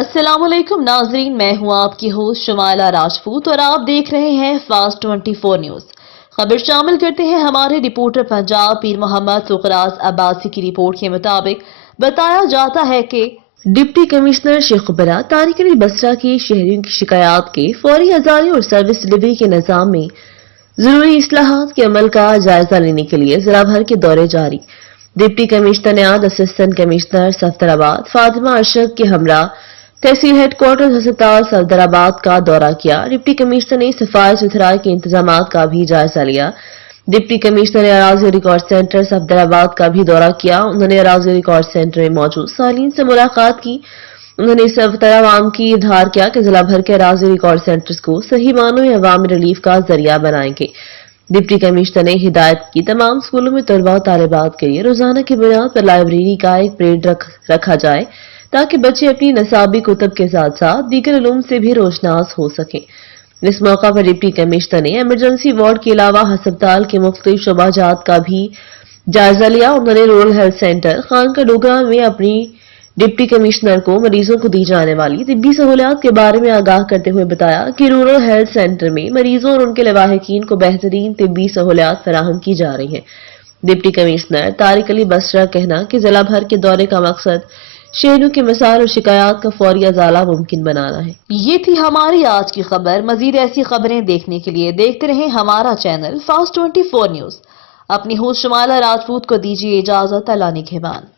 अस्सलाम वालेकुम नाजरीन, मैं हूं आपकी होस्ट शमाला राजपूत और आप देख रहे हैं फास्ट 24 न्यूज। खबर शामिल करते हैं हमारे रिपोर्टर पंजाब पीर मोहम्मद फुकराज अब्बासी की रिपोर्ट के मुताबिक बताया जाता है कि डिप्टी कमिश्नर शेखुबरा तारिक अली बसरा की शहरियों की शिकायत के फौरी अजाली और सर्विस डिलीवरी के निज़ाम में जरूरी इस्लाहात के अमल का जायजा लेने के लिए जिला भर के दौरे जारी। डिप्टी कमिश्नर ने आज असिस्टेंट कमिश्नर सफदराबाद फातिमा अरशद के हमरा तहसील हेडक्वार्टर अस्पताल सफदराबाद का दौरा किया। डिप्टी कमिश्नर ने सफाई सुथराई के इंतजाम का भी जायजा लिया। डिप्टी कमिश्नर ने अराजी रिकॉर्ड सेंटर सफदराबाद का भी दौरा किया। उन्होंने अराजी रिकॉर्ड सेंटर में मौजूद सालीन से मुलाकात की। उन्होंने इस अवतरावाम की इजहार किया कि जिला भर के अराजी रिकॉर्ड सेंटर्स को सही मानों में अवामी रिलीफ का जरिया बनाएंगे। डिप्टी कमिश्नर ने हिदायत की तमाम स्कूलों में तलबा और तालिबात के लिए रोजाना की बुनियाद पर लाइब्रेरी का एक पीरियड रखा जाए ताकि बच्चे अपनी नसाबी कुतब के साथ साथ दीगर उलूम से भी रोशनास हो सकें। इस मौका पर डिप्टी कमिश्नर ने इमरजेंसी वार्ड के अलावा अस्पताल के मुख्तलिफ शोबाजात का भी जायजा लिया। उन्होंने रूरल हेल्थ सेंटर खान का डोगरा में अपनी डिप्टी कमिश्नर को मरीजों को दी जाने वाली तिब्बी सहूलियात के बारे में आगाह करते हुए बताया कि रूरल हेल्थ सेंटर में मरीजों और उनके लवाहिकीन को बेहतरीन तिब्बी सहूलियात फराहम की जा रही हैं। डिप्टी कमिश्नर तारिक अली बसरा कहना कि जिला भर के दौरे का मकसद शहरियों के मसाइल और शिकायत का फौरी अजाला मुमकिन बनाना है। ये थी हमारी आज की खबर। मजीद ऐसी खबरें देखने के लिए देखते रहें हमारा चैनल फास्ट 24 न्यूज। अपनी होस्ट शमाला राजपूत को दीजिए इजाजत। अल्लाह निगहबान।